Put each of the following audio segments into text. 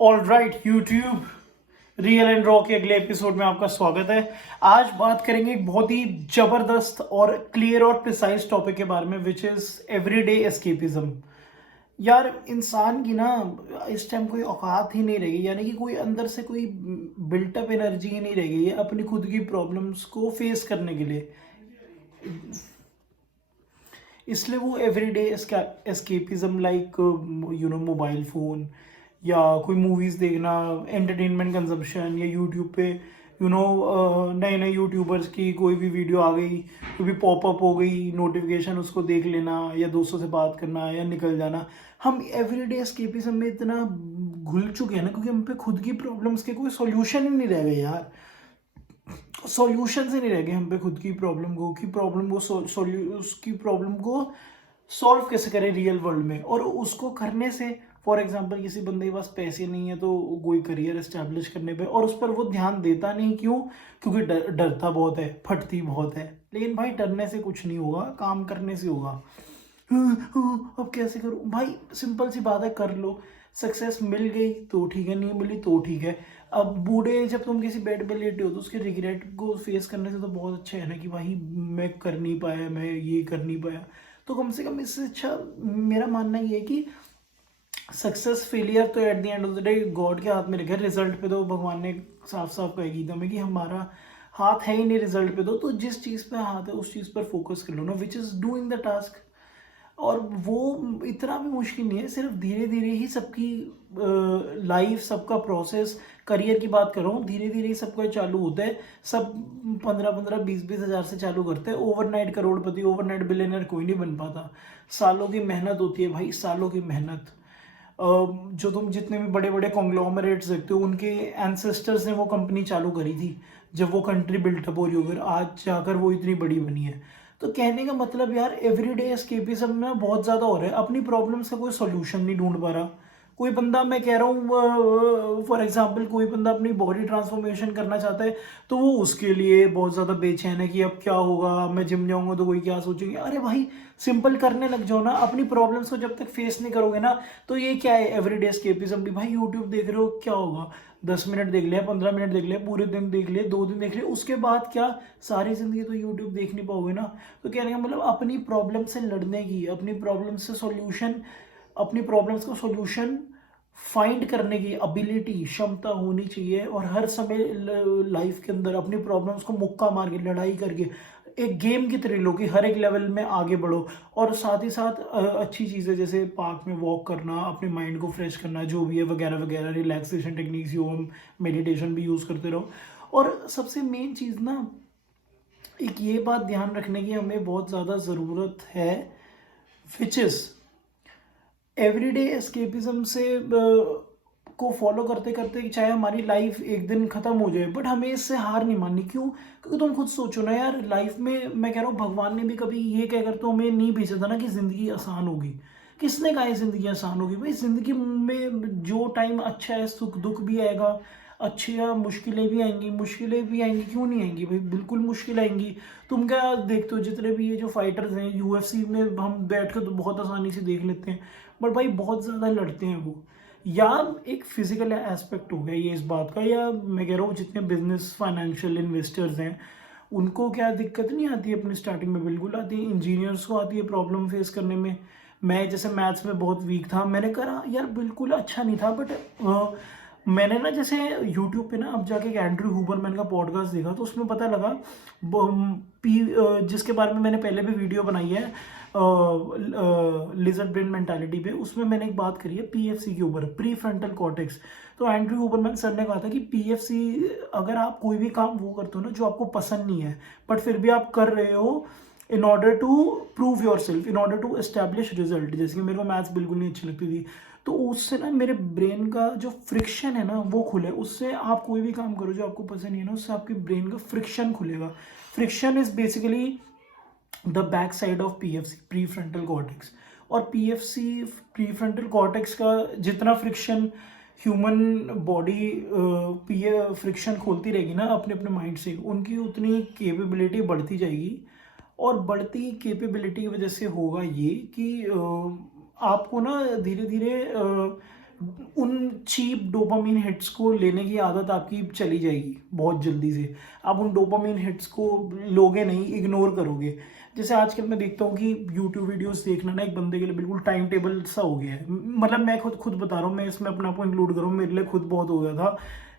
All right YouTube real and raw के अगले episode में आपका स्वागत है। आज बात करेंगे एक बहुत ही जबरदस्त और क्लियर और प्रिसाइज टॉपिक के बारे में, विच इज एवरीडे एस्केपिज्म। यार इंसान की ना इस टाइम कोई औकात ही नहीं रहेगी, यानी कि कोई अंदर से कोई बिल्टअप एनर्जी ही नहीं रहेगी अपनी खुद की प्रॉब्लम्स को फेस करने के लिए। इसलिए वो everyday escapism like mobile phone या कोई मूवीज़ देखना, एंटरटेनमेंट कंजप्शन, या यूट्यूब पे नए नए यूट्यूबर्स की कोई भी वीडियो आ गई, कोई भी पॉपअप हो गई नोटिफिकेशन, उसको देख लेना या दोस्तों से बात करना या निकल जाना। हम एवरीडे एस्केपिज्म में इतना घुल चुके हैं ना, क्योंकि हम पे खुद की प्रॉब्लम्स के कोई सॉल्यूशन ही नहीं रह गए यार। सॉल्यूशन से नहीं रह गए हम पे खुद की प्रॉब्लम को, कि प्रॉब्लम को उसकी प्रॉब्लम को सॉल्व कैसे करें रियल वर्ल्ड में। और उसको करने से फॉर एग्जांपल किसी बंदे के पास पैसे नहीं है तो कोई करियर एस्टेब्लिश करने पे, और उस पर वो ध्यान देता नहीं, क्यों? क्योंकि डरता बहुत है, फटती बहुत है। लेकिन भाई डरने से कुछ नहीं होगा, काम करने से होगा। अब कैसे करूं भाई? सिंपल सी बात है, कर लो। सक्सेस मिल गई तो ठीक है, नहीं मिली तो ठीक है। अब बूढ़े जब तुम किसी बेड पे लेटे हो तो उसके रिग्रेट को फेस करने से तो बहुत अच्छा है ना, कि भाई मैं कर नहीं पाया, मैं ये कर नहीं पाया। तो कम से कम इससे अच्छा मेरा मानना ये है कि सक्सेस फेलियर तो at the end of the day God के हाथ में रखे। रिजल्ट पे तो भगवान ने साफ साफ कह गीता में कि हमारा हाथ है ही नहीं रिजल्ट पे। तो जिस चीज़ पे हाथ है उस चीज़ पर फोकस कर लो ना, which is doing the task. और वो इतना भी मुश्किल नहीं है, सिर्फ धीरे धीरे ही सबकी लाइफ, सबका प्रोसेस, करियर की बात कर रहा हूँ, धीरे धीरे ही सबका चालू होता है। सब 15-15 20-20 हज़ार से चालू करते हैं। ओवरनाइट करोड़पति, ओवरनाइट बिलियनर कोई नहीं बन पाता। सालों की मेहनत होती है भाई, सालों की मेहनत। जो तुम जितने भी बड़े बड़े कॉन्ग्लोमरेट्स देखते हो, उनके एंसेस्टर्स ने वो कंपनी चालू करी थी जब वो कंट्री बिल्टअप हो रही होगी, आज जाकर वो इतनी बड़ी बनी है। तो कहने का मतलब यार, एवरीडे एस्केपिज्म में बहुत ज़्यादा हो रहा है। अपनी प्रॉब्लम्स का कोई सोल्यूशन नहीं ढूंढ पा रहा। कोई बंदा, मैं कह रहा हूँ फॉर एग्जांपल, कोई बंदा अपनी बॉडी ट्रांसफॉर्मेशन करना चाहता है तो वो उसके लिए बहुत ज़्यादा बेचैन है कि अब क्या होगा, मैं जिम जाऊँगा तो कोई क्या सोचेंगे। अरे भाई सिंपल करने लग जाओ ना। अपनी प्रॉब्लम्स को जब तक फेस नहीं करोगे ना, तो ये क्या है एवरीडे एस्केपिज्म भी? भाई यूट्यूब देख रहे हो, क्या होगा? 10 मिनट देख लिया, 15 मिनट देख लिया, पूरे दिन देख लिया, 2 दिन देख लिया, उसके बाद क्या? सारी जिंदगी तो यूट्यूब देख नहीं पाओगे ना। तो कहने का मतलब, अपनी प्रॉब्लम से लड़ने की, अपनी प्रॉब्लम से सॉल्यूशन, अपनी प्रॉब्लम्स का सॉल्यूशन फाइंड करने की एबिलिटी, क्षमता होनी चाहिए। और हर समय लाइफ के अंदर अपनी प्रॉब्लम्स को मुक्का मार के, लड़ाई करके, एक गेम की तरह लो कि हर एक लेवल में आगे बढ़ो। और साथ ही साथ अच्छी चीज़ें जैसे पार्क में वॉक करना, अपने माइंड को फ्रेश करना, जो भी है वगैरह वगैरह, रिलैक्सेशन टेक्निक्स, योग, मेडिटेशन भी यूज़ करते रहो। और सबसे मेन चीज़ ना, एक ये बात ध्यान रखने की हमें बहुत ज़्यादा ज़रूरत है, विच इज़ एवरीडे एस्केपिज्म से को फॉलो करते करते चाहे हमारी लाइफ एक दिन खत्म हो जाए, बट हमें इससे हार नहीं माननी। क्यों? क्योंकि तुम खुद सोचो ना यार, लाइफ में मैं कह रहा हूँ भगवान ने भी कभी ये कहकर तो हमें नहीं भेजा था ना कि जिंदगी आसान होगी। किसने कहा है जिंदगी आसान होगी? भाई जिंदगी में जो टाइम अच्छा है, सुख दुख भी आएगा, अच्छी या मुश्किलें भी आएंगी। मुश्किलें भी आएंगी, क्यों नहीं आएंगी भाई? बिल्कुल मुश्किल आएंगी। तुम क्या देखते हो, जितने भी ये जो फाइटर्स हैं यूएफसी में, हम बैठ कर तो बहुत आसानी से देख लेते हैं, बट भाई बहुत ज़्यादा लड़ते हैं वो। या एक फिजिकल एस्पेक्ट हो गया ये इस बात का, या मैं कह रहा हूँ जितने बिजनेस फाइनेंशियल इन्वेस्टर्स हैं उनको क्या दिक्कत नहीं आती है अपनी स्टार्टिंग में? बिल्कुल आती है। इंजीनियर्स को आती है प्रॉब्लम फेस करने में। मैं जैसे मैथ्स में बहुत वीक था, मैंने कहा यार बिल्कुल अच्छा नहीं था, बट मैंने ना जैसे यूट्यूब पे ना अब जाके एक एंड्रयू हुबरमैन का पॉडकास्ट देखा, तो उसमें पता लगा जिसके बारे में मैंने पहले भी वीडियो बनाई है, लिजर्ड ब्रेन मेंटालिटी पे, उसमें मैंने एक बात करी है पीएफसी के ऊपर, प्री फ्रंटल कॉर्टेक्स। तो एंड्रयू हुबरमैन सर ने कहा था कि पीएफसी, अगर आप कोई भी काम वो करते हो ना जो आपको पसंद नहीं है, बट फिर भी आप कर रहे हो in order to prove yourself, in order to establish result, जैसे कि मेरे को मैथ्स बिल्कुल नहीं अच्छी लगती थी, तो उससे ना मेरे ब्रेन का जो फ्रिक्शन है ना वो खुले। उससे आप कोई भी काम करो जो आपको पसंद नहीं है ना, उससे आपके ब्रेन का फ्रिक्शन खुलेगा। Friction is basically the back side of PFC, pre frontal cortex. और पीएफसी, प्री फ्रंटल कॉर्टेक्स का जितना फ्रिक्शन ह्यूमन बॉडी फ्रिक्शन खोलती रहेगी ना अपने अपने माइंड से, उनकी उतनी कैपेबिलिटी बढ़ती जाएगी। और बढ़ती कैपेबिलिटी की वजह से होगा ये कि आपको ना धीरे धीरे उन चीप डोपामिन हिट्स को लेने की आदत आपकी चली जाएगी बहुत जल्दी से। आप उन डोपामिन हिट्स को लोगे नहीं, इग्नोर करोगे। जैसे आजकल मैं देखता हूँ कि यूट्यूब वीडियोस देखना ना एक बंदे के लिए बिल्कुल टाइम टेबल सा हो गया है। मतलब मैं खुद बता रहा हूँ, मैं इसमें अपने आप को इंक्लूड करूँ, मेरे लिए खुद बहुत हो गया था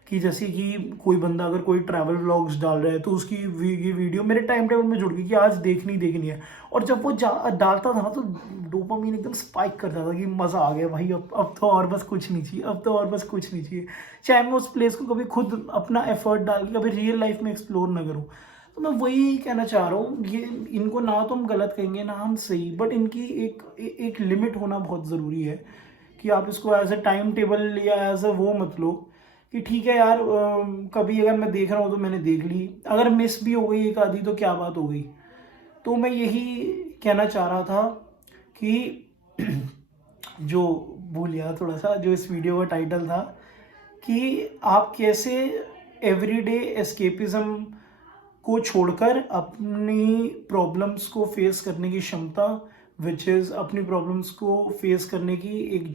कि जैसे कि कोई बंदा अगर कोई ट्रैवल व्लॉग्स डाल रहा है तो उसकी ये वीडियो मेरे टाइम टेबल में जुड़ गई कि आज देखनी है। और जब वो डालता था ना तो डोपामीन एकदम स्पाइक करता था कि मज़ा आ गया भाई, अब तो और बस कुछ नहीं चाहिए, अब तो और बस कुछ नहीं चाहिए। चाहे मैं उस प्लेस को कभी खुद अपना एफर्ट डाल के कभी रियल लाइफ में एक्सप्लोर ना करूँ। तो मैं वही कहना चाह रहा हूँ, ये इनको ना तो हम गलत कहेंगे ना हम सही, बट इनकी एक लिमिट होना बहुत ज़रूरी है कि आप इसको एज ए टाइम टेबल या एज ए वो मत लो कि ठीक है यार, कभी अगर मैं देख रहा हूँ तो मैंने देख ली, अगर मिस भी हो गई एक आधी तो क्या बात हो गई। तो मैं यही कहना चाह रहा था कि जो भूल गया थोड़ा सा, जो इस वीडियो का टाइटल था कि आप कैसे एवरीडे एस्केपिज्म को छोड़कर अपनी प्रॉब्लम्स को फेस करने की क्षमता, विच इज़ अपनी प्रॉब्लम्स को फेस करने की एक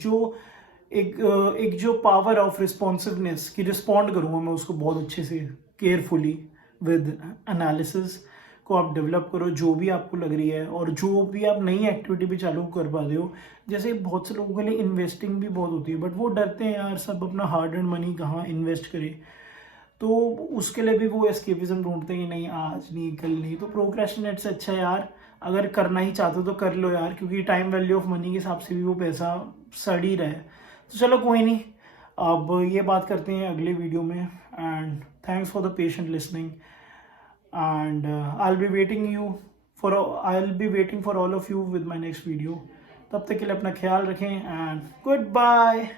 जो पावर ऑफ रिस्पॉन्सिवनेस कि रिस्पॉन्ड करूँगा मैं उसको बहुत अच्छे से, केयरफुली, विद एनालिसिस को आप डेवलप करो जो भी आपको लग रही है। और जो भी आप नई एक्टिविटी भी चालू कर पा रहे हो, जैसे बहुत से लोगों के लिए इन्वेस्टिंग भी बहुत होती है बट वो डरते हैं यार सब अपना हार्ड एंड मनी कहाँ इन्वेस्ट करें, तो उसके लिए भी वो एस्केपिज्म ढूंढते हैं कि नहीं आज नहीं कल नहीं। तो प्रोक्रेस्टिनेट से अच्छा है यार, अगर करना ही चाहते हो तो कर लो यार, क्योंकि टाइम वैल्यू ऑफ मनी के हिसाब से भी वो पैसा सड़ ही रहा है। तो चलो कोई नहीं, अब ये बात करते हैं अगले वीडियो में। And thanks for the patient listening and I will be waiting for all of you with my next video. तब तक के लिए अपना ख्याल रखें एंड गुड बाय।